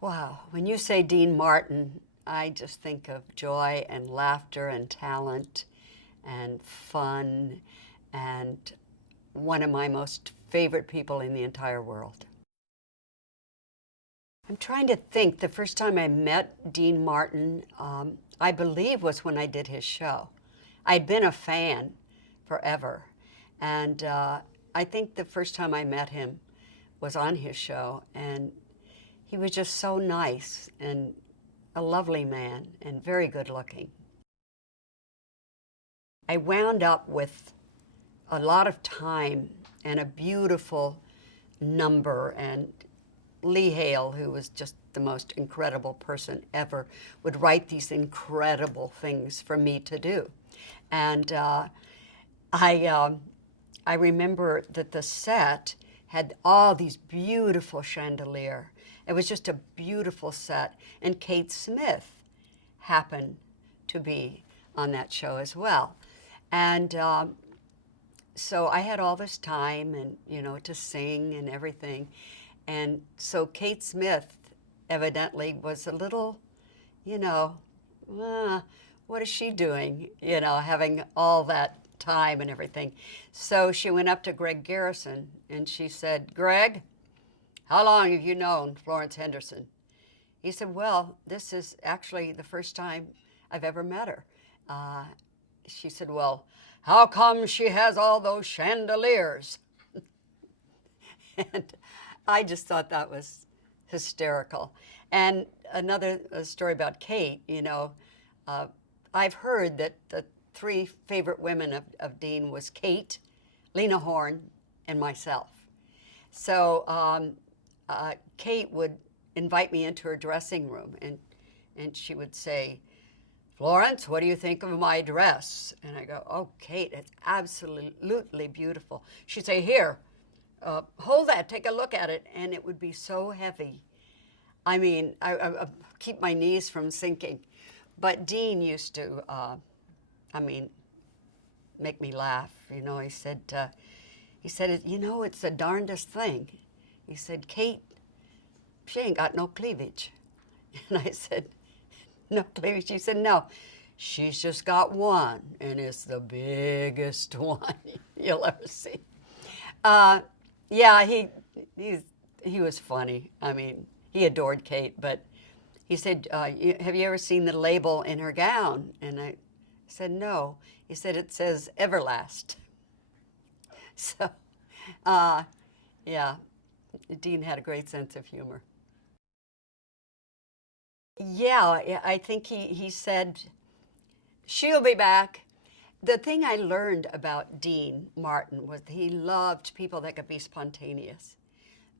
Wow, when you say Dean Martin, I just think of joy and laughter and talent and fun and one of my most favorite people in the entire world. I'm trying to think. The first time I met Dean Martin, I believe, was when I did his show. I'd been a fan forever. And I think the first time I met him was on his show. And he was just so nice and a lovely man and very good looking. I wound up with a lot of time and a beautiful number. And Lee Hale, who was just the most incredible person ever, would write these incredible things for me to do. And I, uh, I remember that the set had all these beautiful chandelier. It was just a beautiful set. And Kate Smith happened to be on that show as well. And so I had all this time and, to sing and everything. And so Kate Smith evidently was a little, you know, what is she doing, having all that time and everything. So she went up to Greg Garrison and she said, "Greg, how long have you known Florence Henderson?" He said, "Well, this is actually the first time I've ever met her." She said, "Well, how come she has all those chandeliers?" And I just thought that was hysterical. And another story about Kate, I've heard that the three favorite women of Dean was Kate, Lena Horne, and myself. So Kate would invite me into her dressing room, and she would say, "Florence, what do you think of my dress?" And I go, "Oh, Kate, it's absolutely beautiful." She'd say, "Here, hold that, take a look at it." And it would be so heavy. I mean, I keep my knees from sinking. But Dean used to, make me laugh. He said, "It's the darndest thing." He said, "Kate, she ain't got no cleavage." And I said, "No cleavage?" He said, "No, she's just got one, and it's the biggest one you'll ever see." Yeah, he was funny. I mean, he adored Kate, but he said, "Have you ever seen the label in her gown?" And I said, "No." He said, "It says Everlast." So, uh, yeah, Dean had a great sense of humor. Yeah, I think he said, "She'll be back." The thing I learned about Dean Martin was that he loved people that could be spontaneous,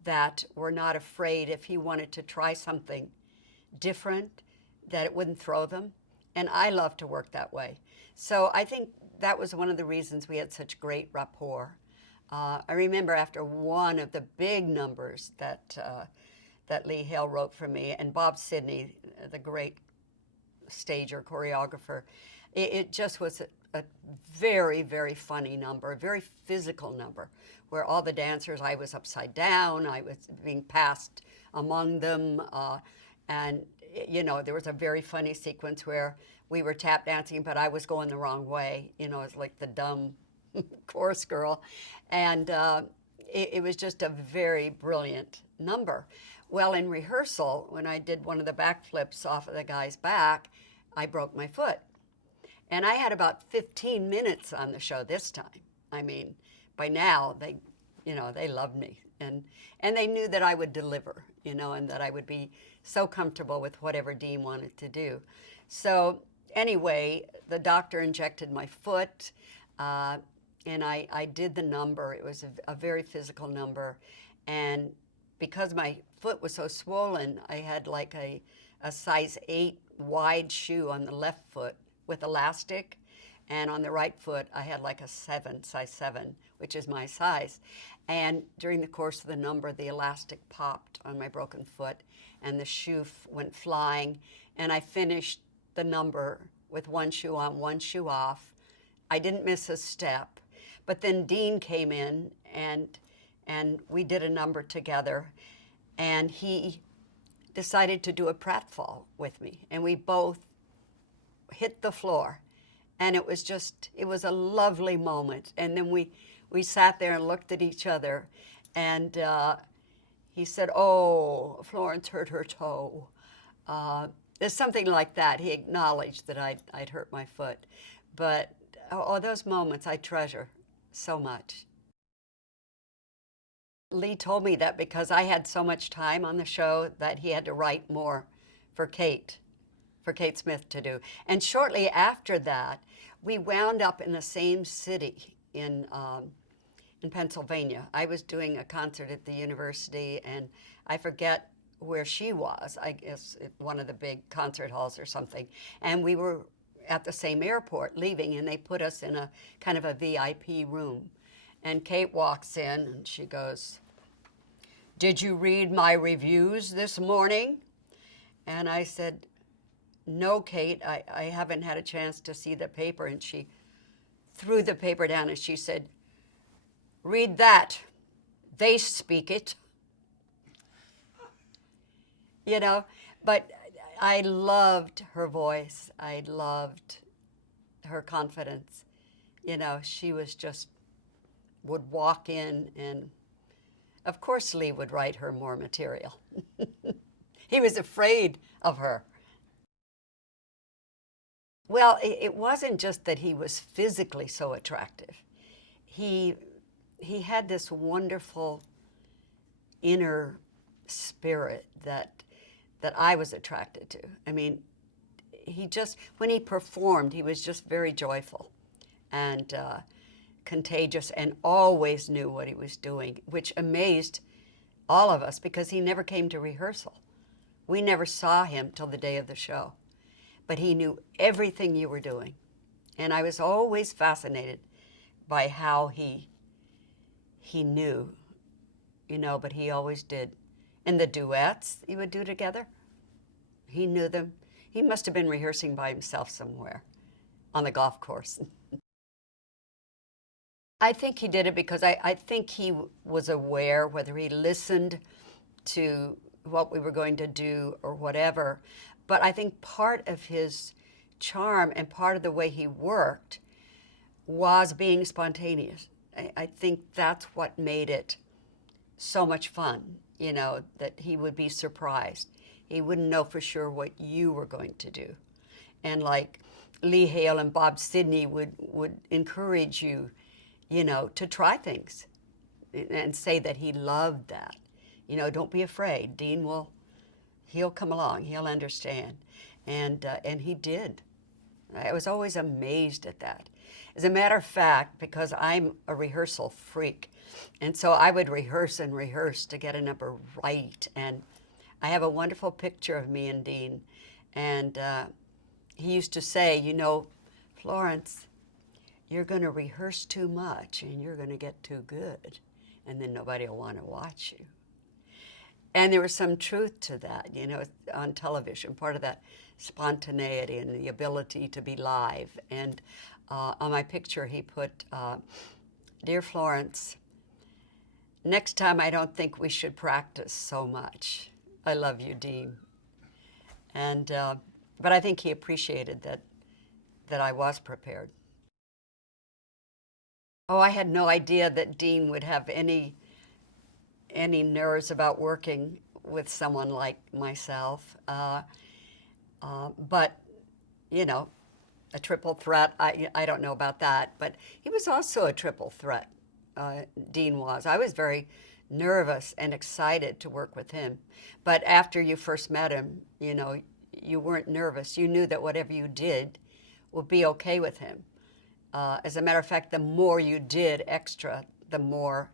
that were not afraid if he wanted to try something different, that it wouldn't throw them. And I love to work that way. So I think that was one of the reasons we had such great rapport. I remember after one of the big numbers that Lee Hale wrote for me, and Bob Sidney, the great stager, choreographer, it just was a very, very funny number, a very physical number, where all the dancers, I was upside down, I was being passed among them, and there was a very funny sequence where we were tap dancing, but I was going the wrong way, as like the dumb chorus girl, and it was just a very brilliant number. Well, in rehearsal, when I did one of the backflips off of the guy's back, I broke my foot. And I had about 15 minutes on the show this time. I mean, by now they loved me, and they knew that I would deliver, and that I would be so comfortable with whatever Dean wanted to do. So anyway, the doctor injected my foot, and I did the number. It was a very physical number, and because my foot was so swollen, I had like a size 8 wide shoe on the left foot with elastic, and on the right foot I had like a 7, size 7, which is my size. And during the course of the number, the elastic popped on my broken foot and the shoe went flying, and I finished the number with one shoe on, one shoe off. I didn't miss a step. But then Dean came in and we did a number together, and he decided to do a pratfall with me, and we both hit the floor. And it was a lovely moment. And then we sat there and looked at each other, and he said, "Oh, Florence hurt her toe." There's something like that. He acknowledged that I'd hurt my foot. But those moments I treasure so much. Lee told me that because I had so much time on the show that he had to write more for Kate Smith to do. And shortly after that, we wound up in the same city in Pennsylvania. I was doing a concert at the university, and I forget where she was. I guess at one of the big concert halls or something. And we were at the same airport leaving, and they put us in a kind of a VIP room. And Kate walks in, and she goes, "Did you read my reviews this morning?" And I said, "No, Kate, I haven't had a chance to see the paper." And she threw the paper down, and she said, "Read that. They speak it." You know, but I loved her voice. I loved her confidence. You know, she was just, would walk in, and of course Lee would write her more material. He was afraid of her. Well, it wasn't just that he was physically so attractive. He had this wonderful inner spirit that I was attracted to. I mean, when he performed, he was just very joyful and contagious, and always knew what he was doing, which amazed all of us because he never came to rehearsal. We never saw him till the day of the show, but he knew everything you were doing. And I was always fascinated by how he knew, you know, but he always did. And the duets you would do together, he knew them. He must have been rehearsing by himself somewhere on the golf course. I think he did it because I think he was aware, whether he listened to what we were going to do or whatever. But I think part of his charm and part of the way he worked was being spontaneous. I think that's what made it so much fun, you know, that he would be surprised. He wouldn't know for sure what you were going to do. And like Lee Hale and Bob Sidney would encourage you, you know, to try things and say that he loved that. You know, don't be afraid. Dean he'll come along, he'll understand. And he did. I was always amazed at that. As a matter of fact, because I'm a rehearsal freak, and so I would rehearse and rehearse to get a number right. And I have a wonderful picture of me and Dean. And he used to say, you know, "Florence, you're going to rehearse too much and you're going to get too good, and then nobody will want to watch you." And there was some truth to that, you know, on television, part of that spontaneity and the ability to be live. And on my picture, he put, "Dear Florence, next time I don't think we should practice so much. I love you, Dean." And, but I think he appreciated that I was prepared. Oh, I had no idea that Dean would have any nerves about working with someone like myself. But, you know, a triple threat, I don't know about that, but he was also a triple threat, Dean was. I was very nervous and excited to work with him. But after you first met him, you know, you weren't nervous. You knew that whatever you did would be okay with him. As a matter of fact, the more you did extra, the more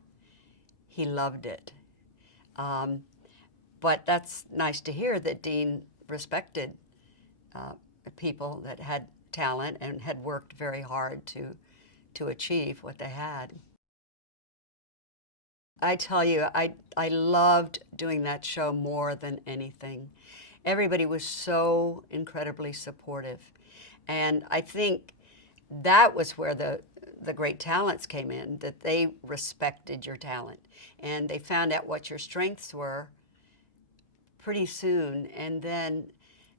he loved it. But that's nice to hear that Dean respected people that had talent and had worked very hard to achieve what they had. I tell you, I loved doing that show more than anything. Everybody was so incredibly supportive. And I think that was where the great talents came in, that they respected your talent. And they found out what your strengths were pretty soon, and then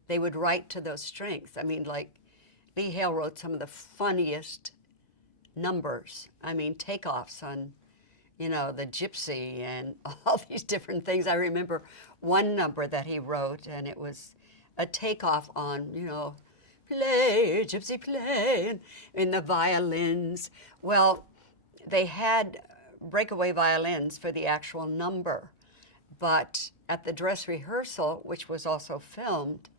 they would write to those strengths. I mean, like Lee Hale wrote some of the funniest numbers. I mean, takeoffs on, you know, the gypsy and all these different things. I remember one number that he wrote, and it was a takeoff on, you know, play, gypsy, play, and in the violins. Well, they had breakaway violins for the actual number, but at the dress rehearsal, which was also filmed,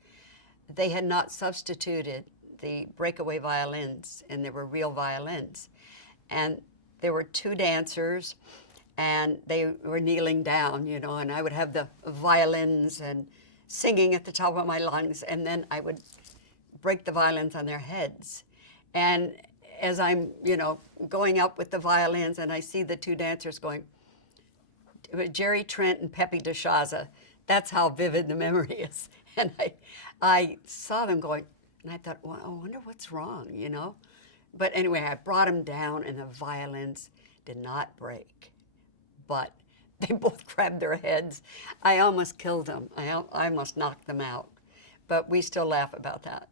they had not substituted the breakaway violins, and there were real violins. And there were two dancers, and they were kneeling down, you know, and I would have the violins and singing at the top of my lungs, and then I would break the violins on their heads. And as I'm, you know, going up with the violins, and I see the two dancers going, Jerry Trent and Pepe DeShaza. That's how vivid the memory is. And I saw them going, and I thought, well, I wonder what's wrong, you know? But anyway, I brought them down, and the violins did not break. But they both grabbed their heads. I almost killed them. I almost knocked them out. But we still laugh about that.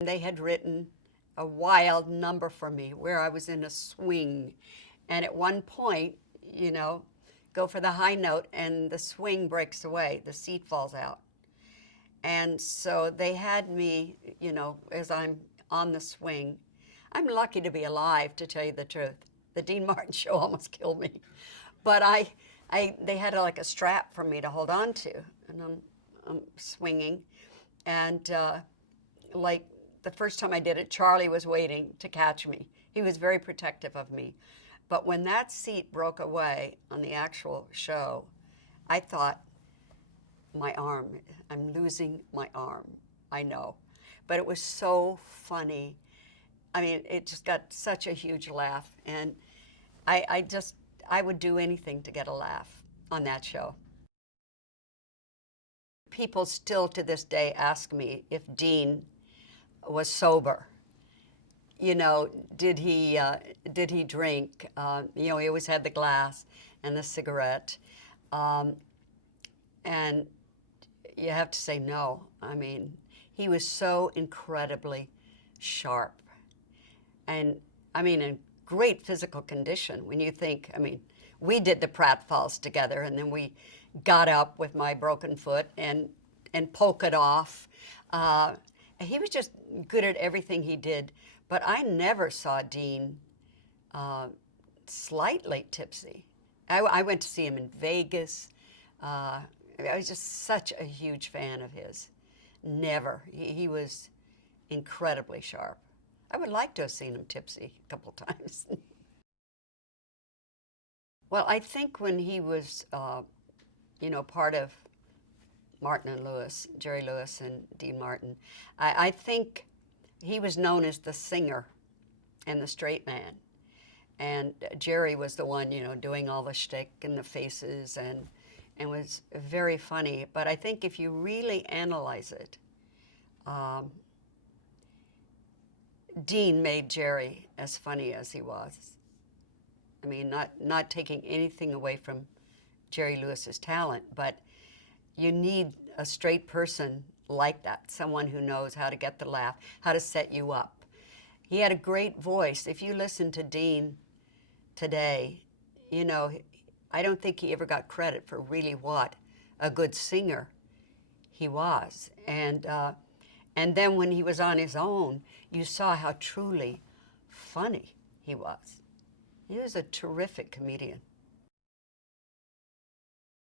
They had written a wild number for me where I was in a swing. And at one point, you know, go for the high note, and the swing breaks away. The seat falls out. And so they had me, you know, as I'm on the swing. I'm lucky to be alive, to tell you the truth. The Dean Martin show almost killed me. But they had like a strap for me to hold on to, and I'm swinging. And like the first time I did it, Charlie was waiting to catch me. He was very protective of me. But when that seat broke away on the actual show, I thought, my arm, I'm losing my arm. I know. But it was so funny. I mean, it just got such a huge laugh. And I would do anything to get a laugh on that show. People still to this day ask me if Dean was sober. You know, did he drink? You know, he always had the glass and the cigarette. And you have to say no. I mean, he was so incredibly sharp. And I mean, in great physical condition. When you think, I mean, we did the pratfalls together, and then we got up with my broken foot and polka'd off. He was just good at everything he did. But I never saw Dean slightly tipsy. I went to see him in Vegas. I was just such a huge fan of his. Never. He was incredibly sharp. I would like to have seen him tipsy a couple times. Well, I think when he was, you know, part of Martin and Lewis, Jerry Lewis and Dean Martin, I think he was known as the singer and the straight man. And Jerry was the one, you know, doing all the shtick and the faces and was very funny. But I think if you really analyze it, Dean made Jerry as funny as he was. I mean, not taking anything away from Jerry Lewis's talent, but you need a straight person like that, someone who knows how to get the laugh, how to set you up. He had a great voice. If you listen to Dean today, you know, I don't think he ever got credit for really what a good singer he was. And then when he was on his own, you saw how truly funny he was. He was a terrific comedian.